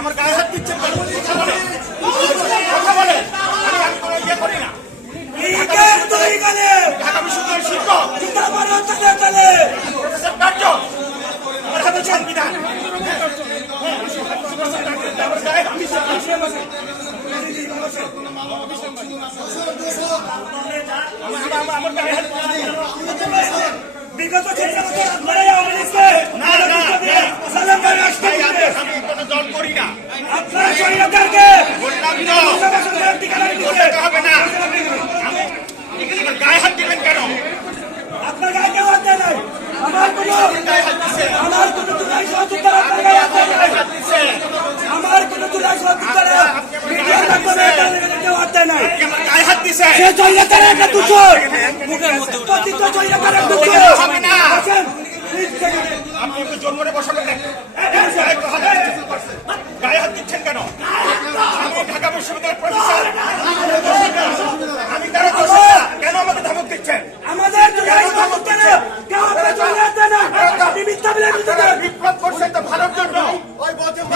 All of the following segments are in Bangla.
আমার গায়ে হাত দিচ্ছেন কথা বলে আমি কোনো ইয়ে করি না। ঢাকা বিশ্ববিদ্যালয়ের শিক্ষক প্রফেসর কার্য আমার হাতে সংবিধান আমার গায়ে আমার গায়ে হাত বিগত আমি কোনো দল করি না। হবে না গায়ে হাত দিবেন কেন? আপনার গায়ে কেউ হাত দেয় নাই। আমার কোনো তুলাই সহযোগিতা আমার কোনো তুলাই সহযোগিতা কেউ হাত দেয় নাই। গায়ে হাত দিছে সে জয়গার একটা দুচর কথিত জয়গার একটা দুচর হবে না। আপনি একটু জোর করে বসাবেন না। গায়ে হাত দিচ্ছেন কেন? আমি ঢাকা বিশ্ববিদ্যালয়ের প্রফেসর, আমি তারা কেন আমাকে ধমক দিচ্ছেন? আমাদের বিপ্লব করছেন তো ভালোর জন্য,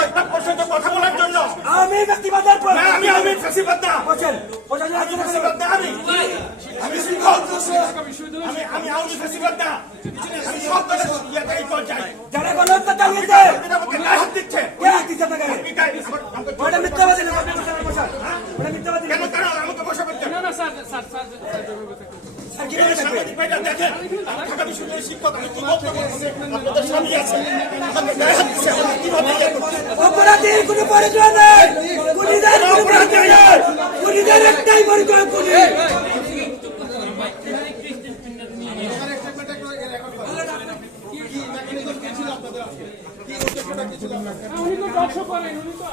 বিপ্লব করছেন তো কথা বলার জন্য। আমি ব্যক্তিবাদের আমি ফেসিবাদ না, আমি শিক্ষক, আমি আওয়ামী ফেসিবাদ না, আমি সব চাই। যারা গণহত্যা চালিয়েছে আমাকে গায়ে হাত দিচ্ছে কে হাত দিচ্ছে আপনাকে? ওটা মিথ্যাবাদী না, ওটা মিথ্যাবাদী কেন কেন আমাকে বসাবেন কেন? সাংবাদিক ভাইরা দেখেন, আমি ঢাকা বিশ্ববিদ্যালয়ের শিক্ষক, আমি কি বক্তব্য করছি? আপনাদের স্বামী আছে, আমাকে গায়ে হাত দিচ্ছে, আমাকে কিভাবে ইয়ে করছে? অপরাধীর কোনো পরিচয় নেই, খুনিদের কোনো পরিচয় নেই, খুনিদের একটাই পরিচয় খুনি। উনি তো দর্শক করেন, উনি তো